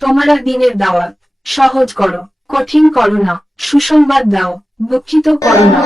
তোমারা দিনের দাওয়াত সহজ করো, কঠিন করো না, সুসংবাদ দাও, দুঃখিত করো না।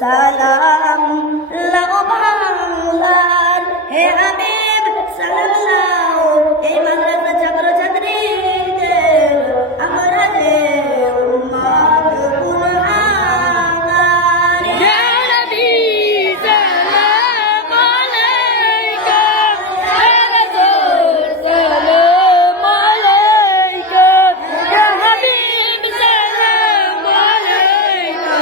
সালাম লাও বাংলার হে হাবিব সালাম লাও এই মাদ্রাসা ছাত্র ছাত্রীদের আমরা যে উম্মত গুণগান ইয়া নবী সালাম আলাইকা ইয়া রাসূল সালাম আলাইকা ইয়া হাবিব সালাম আলাইকা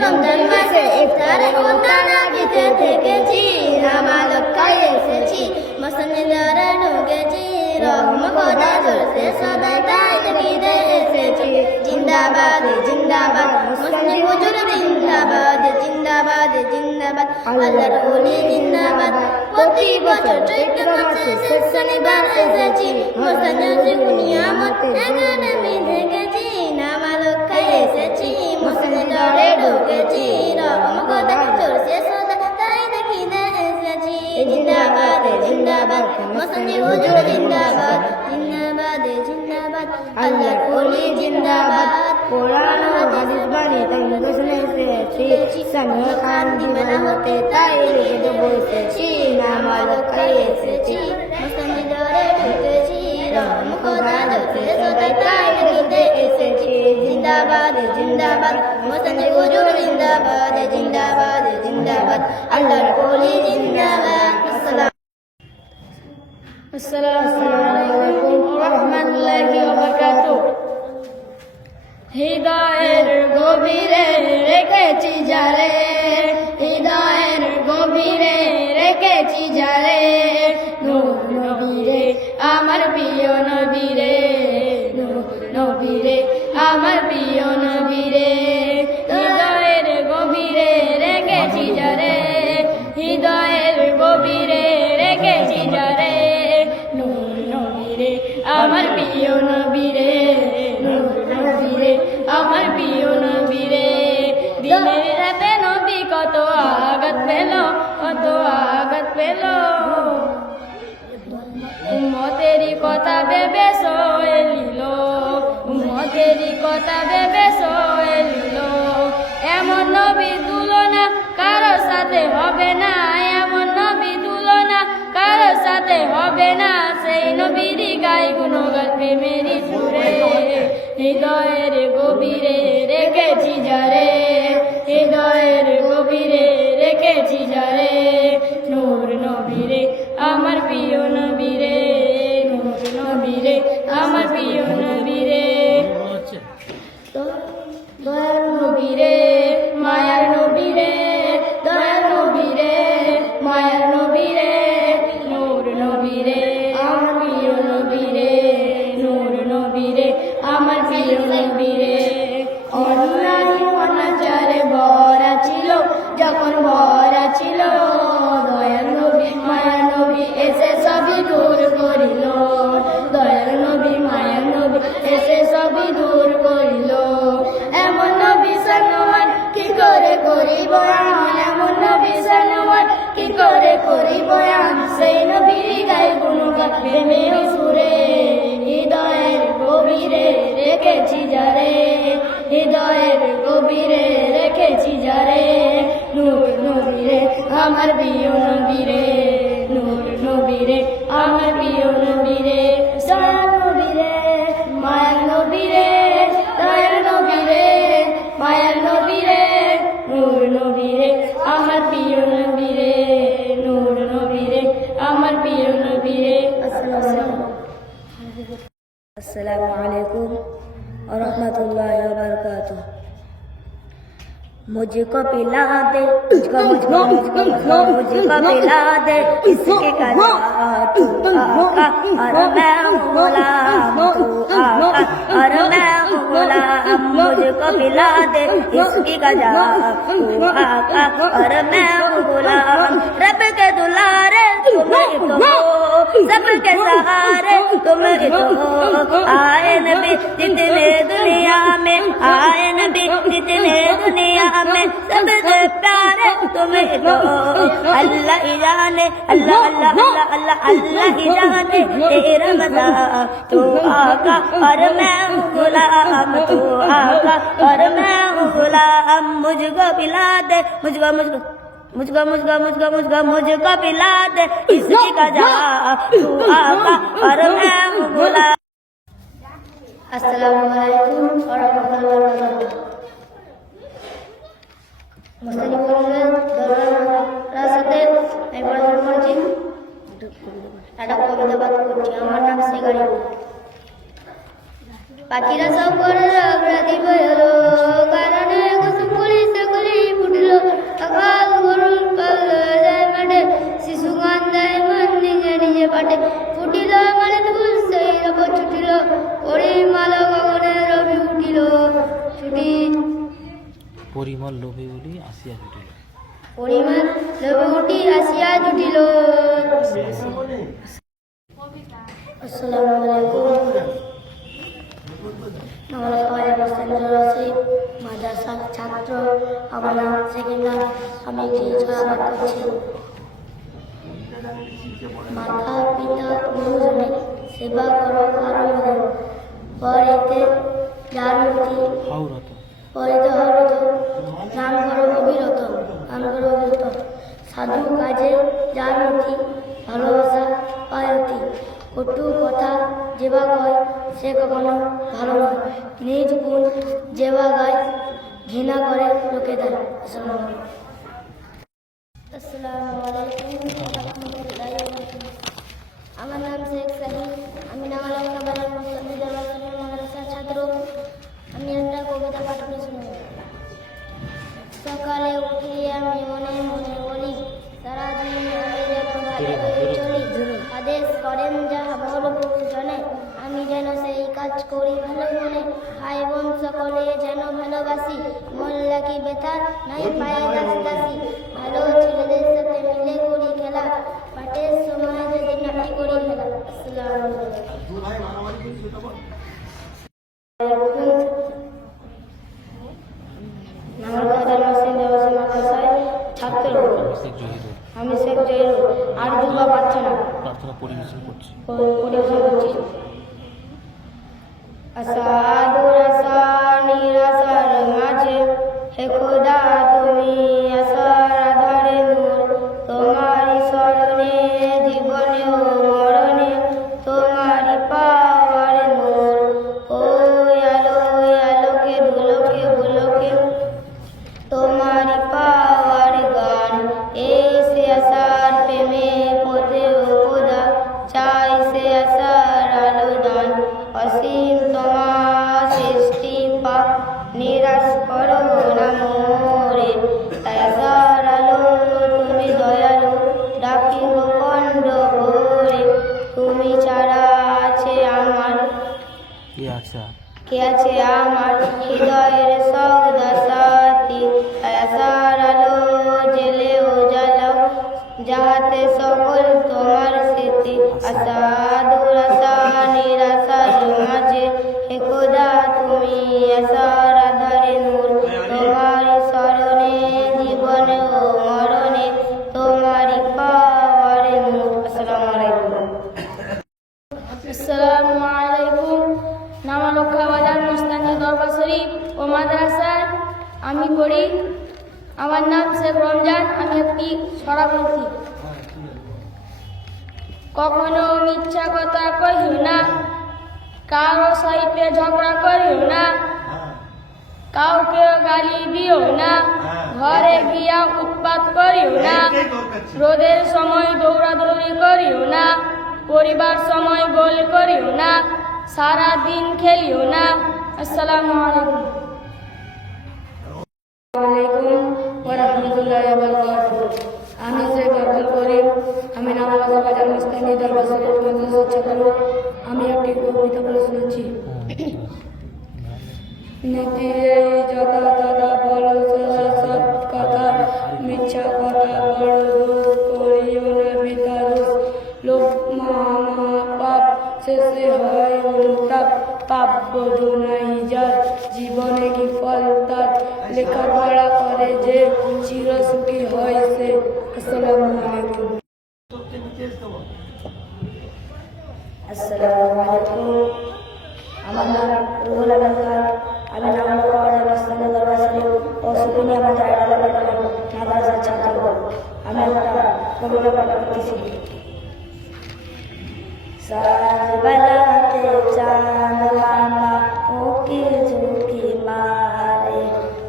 রমজান মাসে ইফতারে উদ্যানা খেতে থেকেছি নামালক্কায় এসেছি মসজিদে ঢুকেছি রহম খোদা জোরসে সদাই তাই দেখিতে এসেছি জিন্দাবাদ জিন্দাবাদ মুসলিম হুজুর জিন্দাবাদ জিন্দাবাদ জিন্দাবাদ আল্লাহর ওলি জিন্দাবাদ প্রতি বছর চৈত্র মাসে শেষ শনিবার এসেছি মুসলিম নিয়ামত এখানে আমি দেখেছি নামালক্কায় এসেছি মসজিদে ঢুকেছি রহম খোদা জোরসে সদাই তাই দেখিতে এসেছি জিন্দাবাদ জিন্দাবাদ মুসলিম হুজুর জিন্দাবাদ জিন্দাবাদ জিন্দাবাদ আল্লাহর ওলি জিন্দাবাদ কোরআন ও হাদিস বাণী তাই শুনে এসেছি সামিউল খান দিমেলা হতে তাই লিখে বসেছি নামালক্কায় এসেছি মসজিদে ঢুকেছি রহম খোদা জ্যোতি সদাই তাই লিখতে এসেছি জিন্দাবাদ জিন্দাবাদ মোহসেন হুজুর জিন্দাবাদ জিন্দাবাদ জিন্দাবাদ আল্লাহর ওলি জিন্দাবাদ আসসালাম আসসালামু আলাইকুম ওয়া রাহমাতুল্লাহি ওয়া বারাকাতুহু। হৃদয়ের গভীরে রেখেছি যারে, হৃদয়ের গভীরে রেখেছি যারে, নূর নবীরে আমার প্রিয় নবীরে, নূর নবীরে আমার প্রিয় নবীরে। হৃদয়ের গভীরে রেখেছি যারে, হৃদয়ের গভীরে রেখেছি যারে, নূর নবীরে আমার প্রিয় নবীরে, নূর নবীরে আমার প্রিয় নবীরে। দিনের রাতে নবী কত আঘাত পেল, কত আঘাত পেল, উম্মতেরই কথা ভেবে সয়ে নিল, উম্মতেরই কথা ভেবে সয়ে নিল। এমন নবী তুলনা কারো সাথে হবে না, এমন নবী তুলনা কারো সাথে হবে না, সেই নবীরই গাই গুণগান প্রেমেরই সুরে। হৃদয়ের গভীরে রেখেছি যারে, হৃদয়ের গভীরে রেখেছি যারে, নূর নবীরে আমার প্রিয় নবীরে, নূর নবীরে আমার প্রিয় নবীরে। দয়ার নবীরে মায়ার নবীরে, দয়ার নবীরে মায়ার নবীরে, নূর নবীরে আমার প্রিয় নবীরে, নূর নবীরে আমার প্রিয় নবীরে। অন্যায় অনাচারে ভরা ছিল যখন ভরা ছিল, দয়ার নবী মায়ার নবী এসে সবই দূর করিল, দয়ার নবী মায়ার নবী এসে সবই দূর করিল। এমন নবী সম্মান কি করে করি বয়ান, এমন নবী সম্মান কি করে করি বয়ান, সেই নবীর গায়ে গুণগান প্রেমের সুরে। হৃদয়ের গভীরে রেখেছি যারে, হৃদয়ের গভীরে রেখেছি যারে, নূর নবীরে আমার প্রিয় নবীরে, নূর নবীরে আমার প্রিয় নবীরে। দয়ার নবীরে মায়ার নবীরে, দয়ার নবীরে মায়ার নবীরে, নূর নবীরে আমার প্রিয় নবীরে, নূর নবীরে আমার প্রিয় নবীরে। अस्सलामु अलैकुम और रहमतुल्लाहि व बरकातुहू। मुझको पिला दे, मुझको मुझको मुझको मुझको मुझको पिला दे इसके कजा तू आका और मैं हूँ गुलाम, तू आका और मैं हूँ गुलाम। मुझको पिला दे इसकी कजा तू आका और मैं हूँ गुलाम। रब के दुलारे तुम ही तो हो, सबके सहारे तुम ही तो हो। आए नबी जितने दुनिया में, आए नबी जितने दुनिया में, सबसे प्यारे तुम ही तो हो। अल्लाह ही जाने, अल्लाह अल्लाह अल्लाह अल्लाह अल्लाह ही जाने तेरा मज़ा। तू आका और मैं हूँ गुलाम, तू आका और मैं हूँ गुलाम। मुझको पिला दे, मुझको मुझको मुझको मुझको मुझको मुझको मुझको पिला दे इसकी कजा तू आका और मैं हूँ गुलाम। আসসালামু আলাইকুম ওয়া রাহমাতুল্লাহি ওয়া বারাকাতুহু। মুসলিম দরবার সাথে আমি পড়াশোনা করেছি, একটা কবিতা পাঠ করছি। আমার নাম সেগারি। পাখিরা সব করে রাতি বইলো, কারণে কুসুম কুলি সেগুলি ফুটলো, সকাল গরুর পাল যায় মাঠে, শিশু গান দেয় মন নিজে নিজে পাঠে। ফুটিল মানে ফুল সেই রব ছুটিল, পরিমল গগনে রবি উঠিল, ছুটি পরিমল লোভে উঠি আসিয়া জুটিল, পরিমল লোভে উঠি আসিয়া জুটিল। আসসালামু আলাইকুম। আমরা সবাই মাদ্রাসার ছাত্র। আমার নাম সেকেন্ডার। আমি একটি ছড়াপাঠ করছি। মাতা পিতা গুরুজনের সেবা করো আরম্ভ, পরেতে যার মূর্তি হাওরত পরিতে হরত, গান করো অবিরত, গান করো অবিরত। সাধু কাজে যার মূর্তি, ভালোবাসা পায়তি, কটু কথা যে ভাগায় সে কখনো ভালো নয়। নিজ গুণ যে ভাগায় ঘৃণা করে লোকেদের। আসসালামু আলাইকুম ওয়া রাহমাতুল্লাহি ওয়া বারাকাতুহু। আমার নাম শেখ সাহিদ। আমি নামালঙ্কা বাজার মুসলিম দরবার মাদ্রাসার ছাত্র। আমি একটা কবিতা পাঠ করে শোনাব। সকালে উঠে আমি মনে মনে বলি, সারাদিন আমি যেন ভালোভাবে চলি। আদেশ করেন যাহা বলবো জনে, আমি যেন সেই কাজ করি ভালো মনে। ভাই বোন সকলে যেন ভালোবাসি, মন লাগি ব্যথা নাই পায়ে দাসদাসি। ভালো ছেলেদের সাথে মিলে করি খেলা, পাঠের সময় যদি নাটি করি খেলা। আসসালামু আলাইকুম। নামালবাজার মুসলিম দরবার মাদ্রাসায় ছাত্র। আমি শেখ জহিরুল। আর দুবা প্রার্থনা পরিবেশন করছি। আসাদু রাসা নিরাসার মাঝে, হে খোদা তুমি আসার আধারে নূর। তোমারি স্মরণে জীবনে ও মরণে, তোমারি পাওয়ারে নূর। ও আলোকে দুলোকে বুলোকে, তোমারি পাওয়ার গান। এসে আসার প্রেমে পথে ও খোদা, চাই সে আসার আলো দান। অসীম তোমার সৃষ্টি পাপ, নিরাশ করো না মোরে। তাই আসার আলো তুমি দয়ালু, ডাকি গো কণ্ড ভোরে। তুমি ছাড়া আছে আমার, কে আছে আমার হৃদয়ের সৌদা সাথী। তাই আসার আলো জেলে ও জ্বালাও, যাহাতে সকল তোমার স্মৃতি। আসাদু রাসা নিরাশার মাঝে, হে খোদা তুমি আসার আধারে নূর। তোমারি স্মরণে জীবনে ও মরণে, তোমারি পাওয়ারে নূর। আসসালামু আলাইকুম। আসসালামু আলাইকুম। নামালঙ্কা বাজার মুসলিম দরবার শরীফ ও মাদ্রাসায় আমি পড়ি। আমার নাম শেখ রমজান। আমি একটি ছড়াবন্তি। কখনো মিথ্যা কথা কহিও না, কারো সহিতে ঝগড়া করিও না, কাউকে গালি দিও না, ঘরে গিয়া উৎপাত করিও না, রোদের সময় দৌড়াদৌড়ি করিও না, পরিবার সময় গোল করিও না, সারা দিন খেলিও না। আসসালামু আলাইকুম। আলাইকুম ওয়া রাহমাতুল্লাহি ওয়া বারাকাতুহু। আমি শেখ আব্দুল করিম। আমি নামালঙ্কা বাজার মুসলিম দরবার শরীফ মাদ্রাসার ছাত্র। আমি একটি কবিতা বলে শোনাচ্ছি। নীতি এই যথা তথা বলো সদা সৎ কথা, মিথ্যা কথা বড় দোষ, করিও না বৃথা দোষ। লোভ মহা পাপ, শেষে হয় অনুতাপ। পাপ বোধ নাই যার, জীবনে কি ফল তার। লেখাপড়া করে যে, চির সুখী হয় সে। আসসালামু আলাইকুম। আসসালামু আলাইকুম। আমার নাম রুহুল আলম খান। আমি নামালঙ্কা বাজার মুসলিম দরবার শরীফ ও সুবিনিয়া বাজার মাদ্রাসার ছাত্র। আমি একটা কবিতা পাঠ করতেছি। সাজ বেলাতে চাঁদ মামা উকি ঝুঁকি মারে,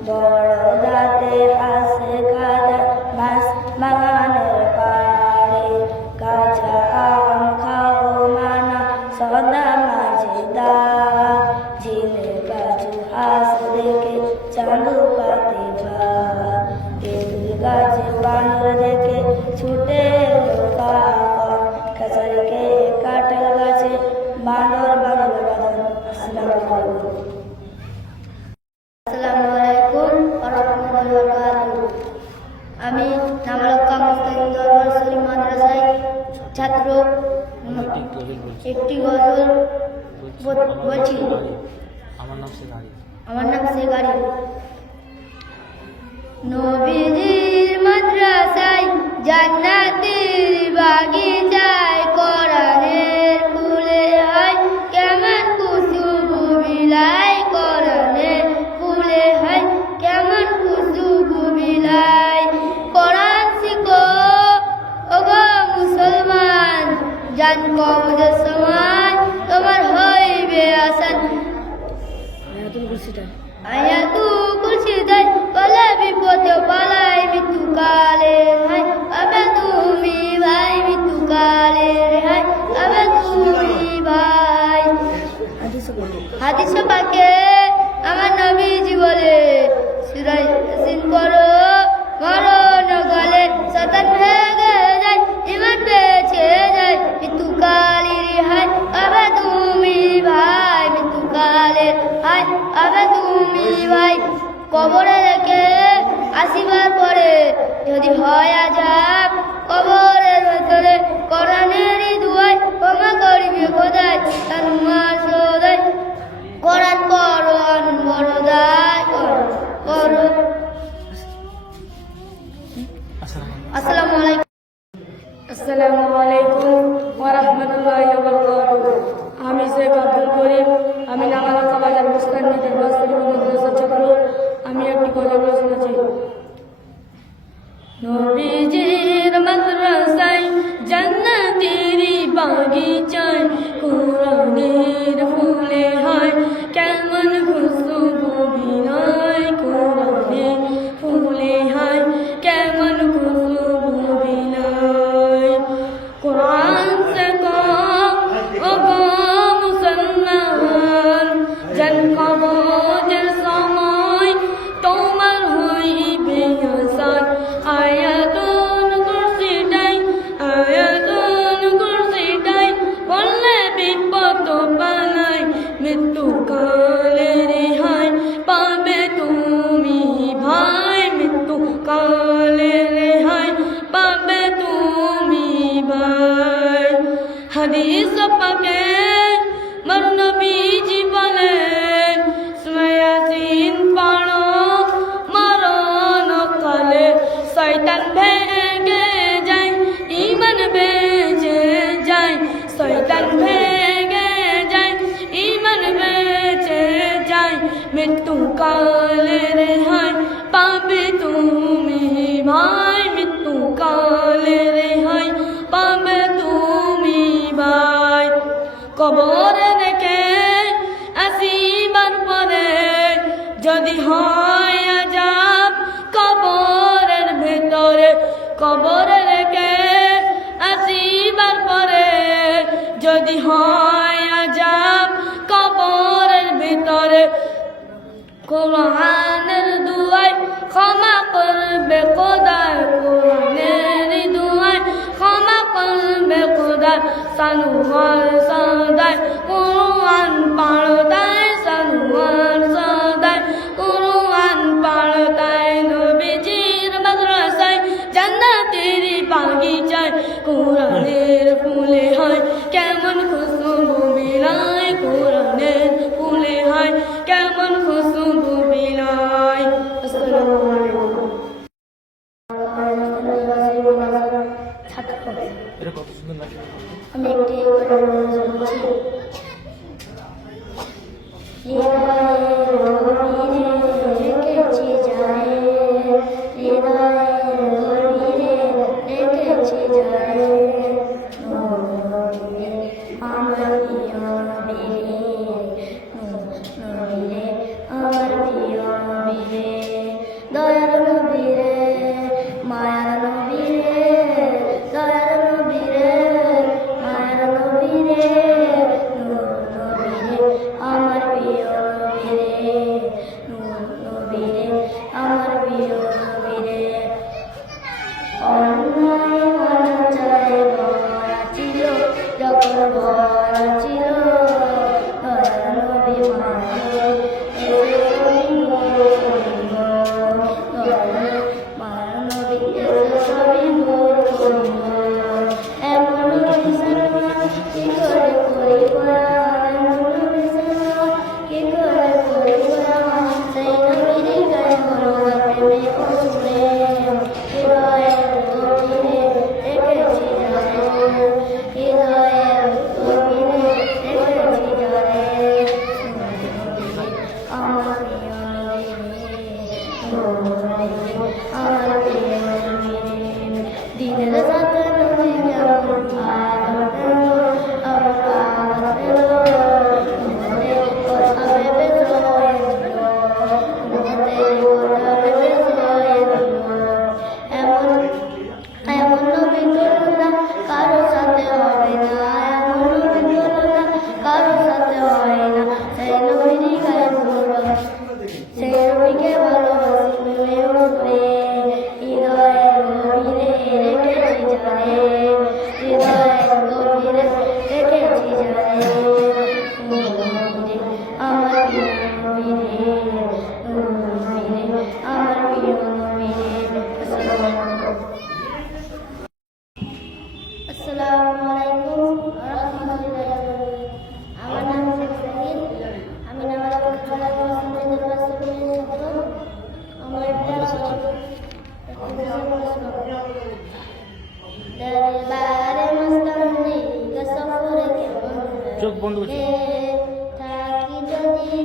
বড় রাতে হাসে খাজা মাছ বাগানের পাড়ে। কাঁচা আম খাও মানা সদা মাঝে দা, ঝিলে গাছু হাস দেখে চালু পাতে ভা। তেঁতুল গাছে বানর দেখে ছুটে এলো কাকা, কাছারিকে কাঁঠাল গাছে বানর বাঁধল বাঁধন। আসসালামু আলাইকুম। আসসালামু আলাইকুম ওয়া রাহমাতুল্লাহি ওয়া বারাকাতুহু। আমি নামালঙ্কা মুসলিম দরবার শরীফ মাদ্রাসায় ছাত্র। একটি গজল বলছি। আমার নাম শেখ আরিফ। আমার নাম শেখ আরিফ। নবীজির মাদ্রাসায় জান্নাতের বাগিচায়, কোরআনের ফুলে হয় কেমন খুশবু বিলাই। কোরআনের ফুলে হয় কেমন খুশবু বিলাই। কোরআন শিখো ওগো মুসলমান, জান কম যে সমান তোমার আয়াতু কুরসিদাই বলে বিপদে পালাই মৃত্যু কালে হাই আবে তুমি ভাই মৃত্যু কালে হাই আবে তুমি ভাই হাদিস পাকে আমার নবীজি বলে সূরা ইয়াসিন পড়ো মরণ গলে শয়তান ভেগে যায় ঈমান বেঁচে যায় মৃত্যু কালে হাই আবে তুমি ভাই মৃত্যু কালে হাই আবে তুমি ভাই কবরে রেখে আসিবার পরে যদি হয় আযাব কবরের ভেতরে কোরআনের দুয়ায় ক্ষমা করিবে খোদাই তার মার সদাই কোরআন কোরআন বড়দাই করো আসসালামু আলাইকুম আসসালামু আলাইকুম ওয়া রাহমাতুল্লাহি ওয়া বারাকাতুহু। আমি শেখ আব্দুল করিম, আমি নামালা বাজার বুস্তান নিতে বাস্তব মাদ্রাসা ছাত্র। আমি একটি কথা বলে শোনাচ্ছি। নবীজির মাদ্রাসায় জান্নাতেরই বাগিচায় কোরআনের ফুলে হয় কেমন খুশবু বিনয় কোরআনের ফুলে হয় কেমন খুশবু বিনয় কোরআন সে ও গো মুসলমান জন কবরের সময় তোমার হইবে আসান আয়াতুল কুরসিটাই বললে বিপদ পালাই মৃত্যু কালে রেহাই পাবে তুমি ভাই মৃত্যু কালে রেহাই পাবে তুমি ভাই হাদিস পাকে মর নবীজি বলেন সূরা ইয়াসিন পড়ো মরণ কালে শয়তান ভেগে যায় ঈমান বেঁচে যায় শয়তান ভেগে যায় ঈমান বেঁচে যায় মৃত্যু কালে রেহাই পাবে তুমি ভাই মৃত্যু কালে রেহাই পাবে তুমি ভাই কবরে রেখে আসিবার পরে যদি হয় আযাব কবরের ভেতরে কবরে রেখে আসিবার পরে যদি হয় আযাব কবরের ভেতরে কোরআনের দুয়ায় ক্ষমা করবে খোদাই কোরআনের দুয়ায় ক্ষমা করবে খোদাই সানুয়ার সদাই কোরআন পড়তাই সানুয়ার সদাই কোরআন পড়তাই নবীজির মাদ্রাসায় জান্নাতেরই বাগিচায় কোরআনের ফুলে হয় কেমন খুশবু বিলাই কোরআনের ফুলে হয় কেমন খুশবু বিলাই। আসসালামু আলাইকুম। এটা কত সুন্দর লাগে। আমি একটি কথা বলছি রেখেছি যায় রেখেছি যায় আমার প্রিয় নবীরে আমার প্রিয় নবীরে দয়ার নবীরে মায়ার নবীরে দয়ার নবীরে মায়ার নবীরে নবীরে আমার প্রিয় নবীরে নবীরে আমার প্রিয় নবীরে অন্যায় অনাচারে ভরা ছিল যখন ভরা ছিল দয়ার নবী মায়ের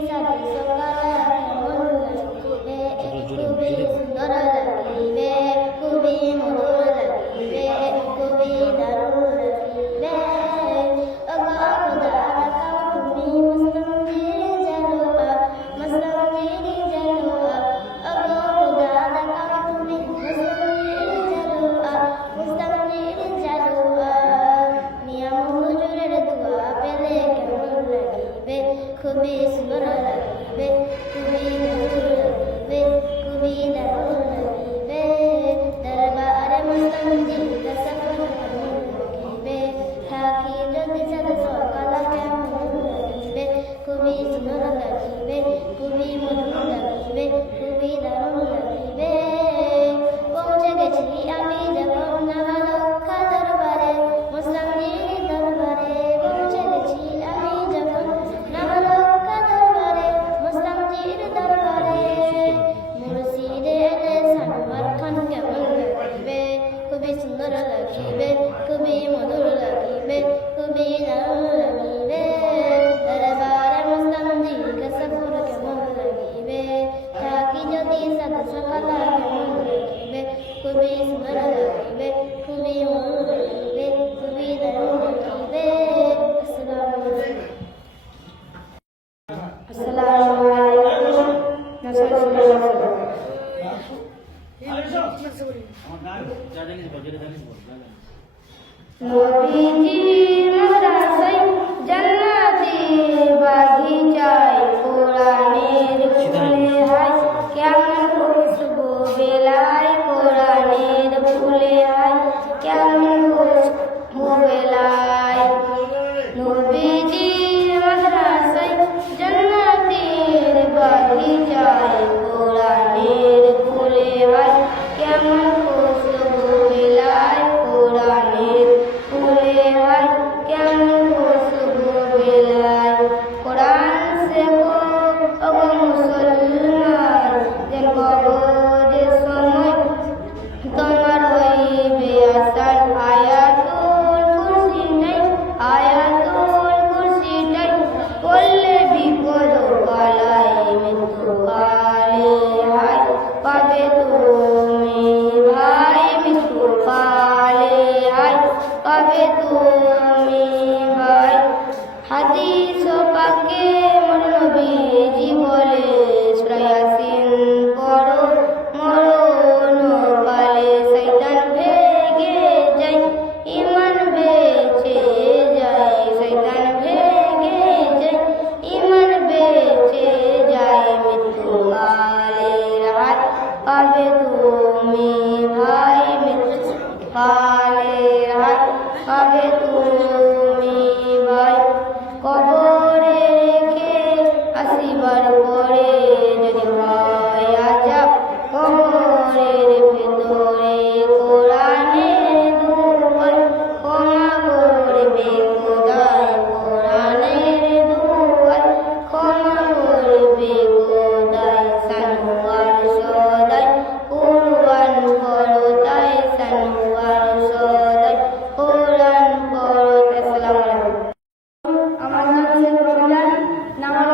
সাথে সকালে কেমন লাগবে খুবই সুন্দর লাগবে খুবই মধুর লাগবে খুবই দারুণ লাগবে ওগো খোদা রাখাও তুমি মুসলিমের জানোয়া মুসলিমের জানোয়া ওগো খোদা রাখাও তুমি মুসলিমের জানোয়া মুসলিমের জানোয়া নিয়ম হুজুরের দোয়া পেলে কেমন লাগবে খুবই সুন্দর লাগবে খুবই মধুর লাগবে খুবই দারুণ লাগবে দরবারে মুসলিমজি সফর কেমন লাগবে থাকি যদি সাদ সকাল কেমন লাগবে খুবই সুন্দর লাগবে খুবই মধুর লাগবে খুবই দারুণ লাগবে পৌঁছে গেছি আমি যখন নাবালকা দরবারে মুসলিমজির দরবারে পৌঁছে গেছি আমি যখন নাবালকা দরবারে মুসলিমজির দরবারে মুর্শিদে সানোয়ার খান কেমন লাগবে খুবই সুন্দর লাগবে খুবই মধুর লাগবে খুবই দারুণ লাগবে দরবারে মুসলিমজির সফর কেমন লাগবে থাকি যদি সাদ সকাল কেমন লাগবে খুবই সুন্দর লাগবে খুবই মধুর লাগবে খুবই দারুণ লাগবে আসসালামু আলাইকুম নবীজির মাদ্রাসায় জান্নাতের বাগিচায় কোরআনের ফুলে হায় কেমন খুশবু বেলায় কোরআনের ফুলে হায় কেমন খুশবু বেলায় নবীজির মাদ্রাসায় জান্নাতের বাগিচায় কোরআনের ফুলে হায় কেমন খুশবু বেলায় কোরআনের ফুলে হায় কেমন খুশবু বেলায় কোরআন শেখো ওগো মুসলমান যেন কবরের সময় তোমার হইবে আসান আয়াতুল কুরসিটাই পড়লে বিপদ পালায় মৃত্যু কালে হায় পাবে তুমি ভাই মৃত্যু কালে হায় পাবে তুমি ভাই হাদিস পাকে মোর নবীজি বলে সূরা ইয়াসিন পড়ো মরণ কালে শয়তান ভেগে যায় ঈমান বেঁচে যায় শয়তান ভেগে যায় ঈমান বেঁচে যায় মৃত্যু কালে হায় পাবে তুমি ভাই মৃত্যু কালে হায় পাবে তুমি ভাই কবরে রেখে আসিবার পরে যদি হয় আজাব কবরের ভেতরে কোরআনের দুয়ার ক্ষমা করবে খোদাই কোরআনের দুয়ার ক্ষমা করবে খোদাই সানোয়ার সদাই কুরবান করো তাই সানোয়ার সদাই কোরআন করো। আসসালামু আলাইকুম। আমার নাম শেখ রমজান, নামাজ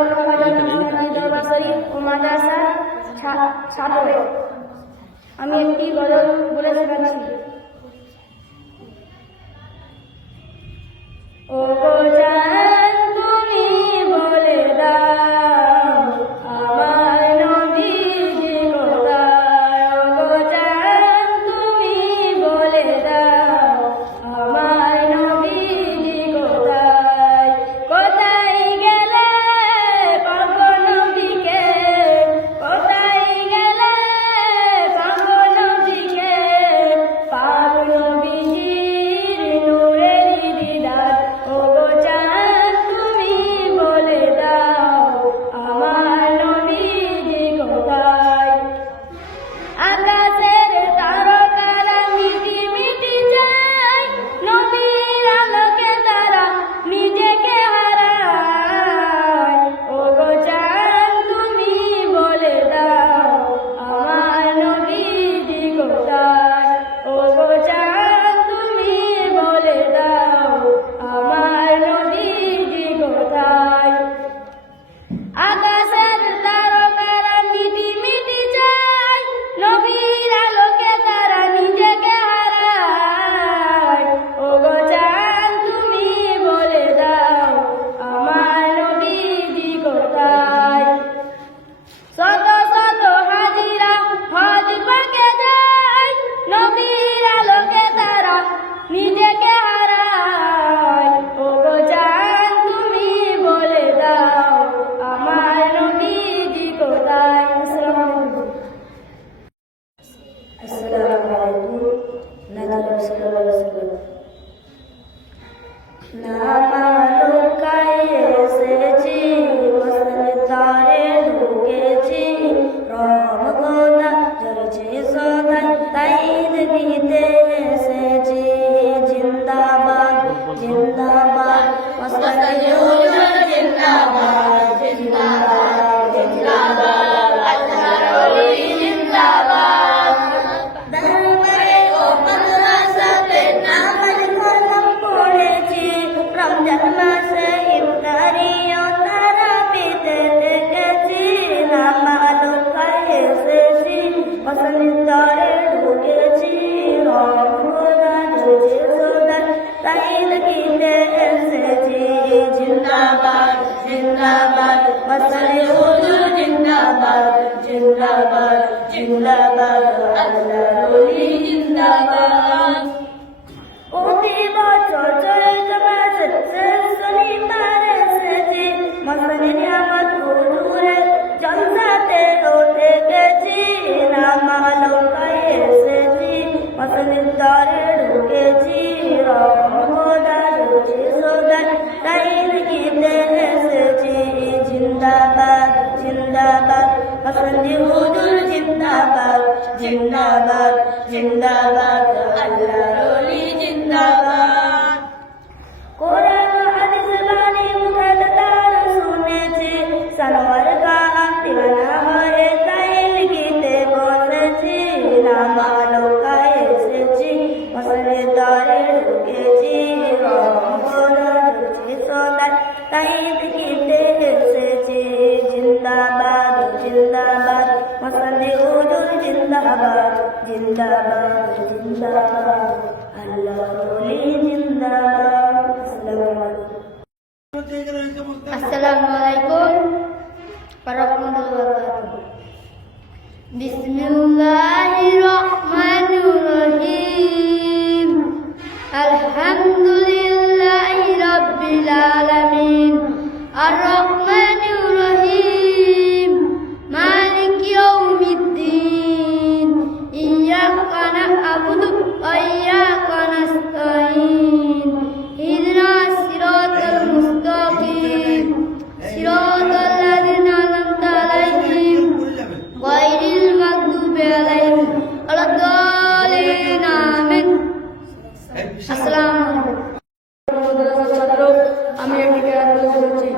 দরবার শরীফ ও মাদ্রাসার ছাত্র। আমি একটি গজল বলে শোনাচ্ছি। ও গো জান তুমি বলে দাও আমার নবীজি কোথায়, ও গো জান তুমি বলে দাও আমার নবীজি কোথায়, কোথায় গেলে পাবো নবীকে, কোথায় গেলে পাবো নবীকে, জিন্দাবাদ মাসালে হুজুর জিন্দাবাদ জিন্দাবাদ জিন্দাবাদ আল্লাহর ওলি জিন্দাবাদ কোটি বছর চলতে মাঝে সনি মারে সেজি মাসালে নিয়ামত হুজুরে জন্নাতে রোতে গেছি নামালো কায়ে এসেছি মাসালে দারে ঢুকেছি রহমদার সোদার তাইন গীতে এসেছি জিন্দাবাদ জিন্দাবাদ মাসালে হুজুর জিন্দাবাদ জিন্দাবাদ জিন্দাবাদ আল্লাহর ওলি জিন্দাবাদ কোরআন হাদিস বাণী মুখে তার শুনেছি সালোয়ার গান দিওয়ানা হয়ে তাইন গীতে বসেছি নামালো কায়ে এসেছি মাসালে দারে ঢুকেছি রহমদার সোদার তাইন গীতে এসেছি জিন্দাবাদ জিন্দাবাদ মাসালে হুজুর জিন্দাবাদ জিন্দাবাদ জিন্দাবাদ আল্লাহর ওলি জিন্দাবাদ আসসালামু আলাইকুম ওয়া রাহমাতুল্লাহি ওয়া বারাকাতুহু বিসমিল্লাহির রহমানির রহিম আলহামদুলিল্লাহি রাব্বিল আলামিন আর রহমানির রহিম মালিকি ইয়াউমিদ্দিন ইয়্যাকা না'বুদু ওয়া ইয়্যাকা নাস্তাঈন ইহদিনাস সিরাতাল মুস্তাকিম সিরাতাল লাযিনা আন'আমতা আলাইহিম গায়রিল মাগদুবি আলাইহিম ওয়ালাদ-দাল্লিন আমিন। আসসালামু আলাইকুম ছাত্র আমি একটি গান বলছি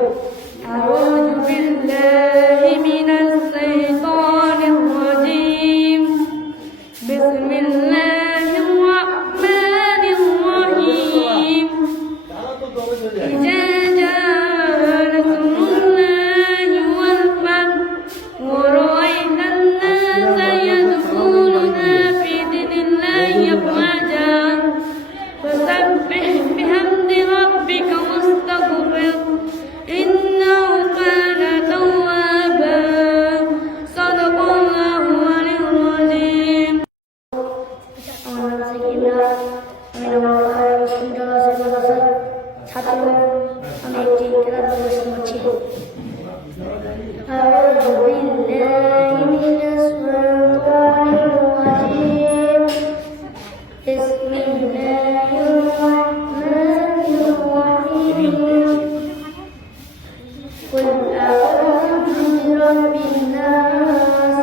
আউযু বিল্লাহি মিনাশ শাইতানির রাজীম বিসমিল্লাহির রাহমানির রহিম ইজা জা'a নাসরুল্লাহি ওয়াল ফাth ওয়া রাআইতান নাসা ইয়াদখুলুনা ফি দীনিল্লাহি আফওয়াজা فسبح بحمد ربك واستغفر إنه كان توابا صدق الله العلي العظيم আমার নাম সাকিনা আমি ছাত্র আমি একটি খেলার প্রদর্শন করছি أعوذ بالله من الشيطان الرجيم بسم الله الرحمن الرحيم قل أعوذ برب الناس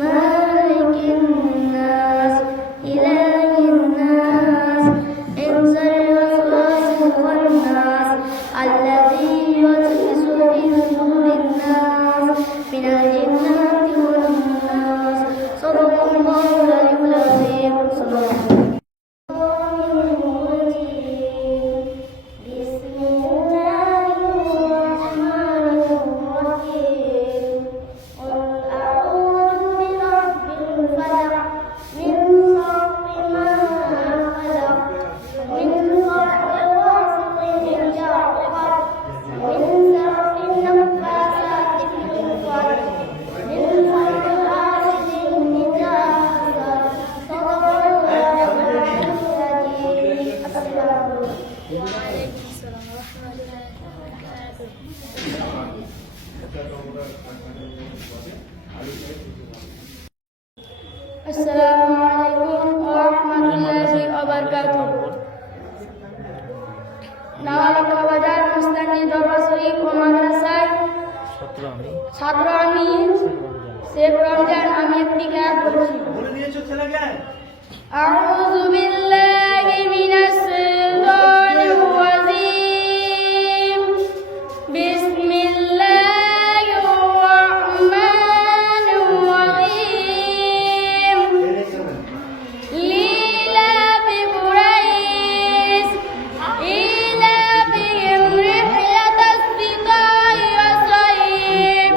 مالك الناس إله الناس من شر الوسواس الخناس الذي يوسوس في صدور الناس من الجنة والناس صدق الله العلي العظيم صلى الله عليه وسلم بسم الله الرحمن الرحيم قل أعوذ برب الفلق من شر ما خلق من شر غاسق إذا وقب من شر النفاثات في العقد من شر حاسد إذا حسد صدق الله العلي العظيم. السلام عليكم ورحمة الله وبركاته. আসসালামু আলাইকুম ওয়া রাহমাতুল্লাহি ওয়া বারাকাতুহু। নাওয়ালকা বাজার মুস্তানি দরবার শরীফ ও মাদ্রাসায় ছাত্র আমি শেখ রমজান আমি একটি গান বলছি। আউযু বিল্লাহি মিনাশ শাইতানির রাজীম বিসমিল্লাহির রাহমানির রহিম লিলাফি কুরাইশ ইলাফিহিম রিহলাতাস শিতা'i ওয়াস সাইফ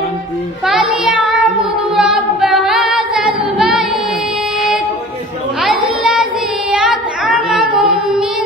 ফালিয়া'বুদু রাব্ব হাযাল বাইত الذي أطعمهم من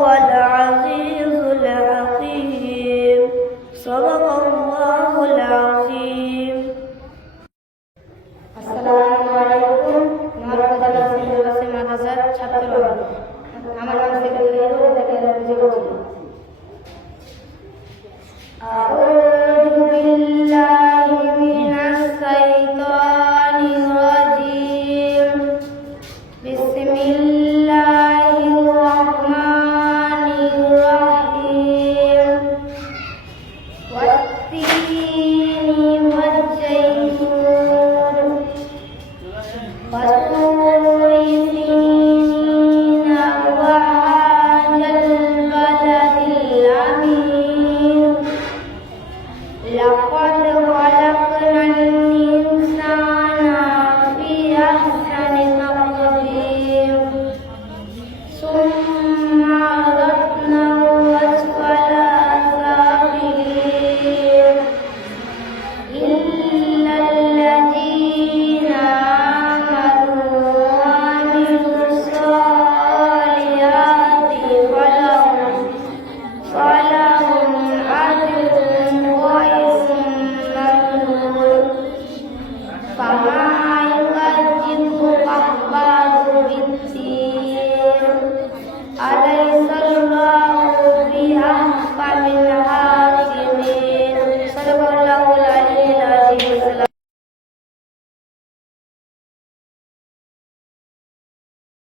হুয়াল আজিজ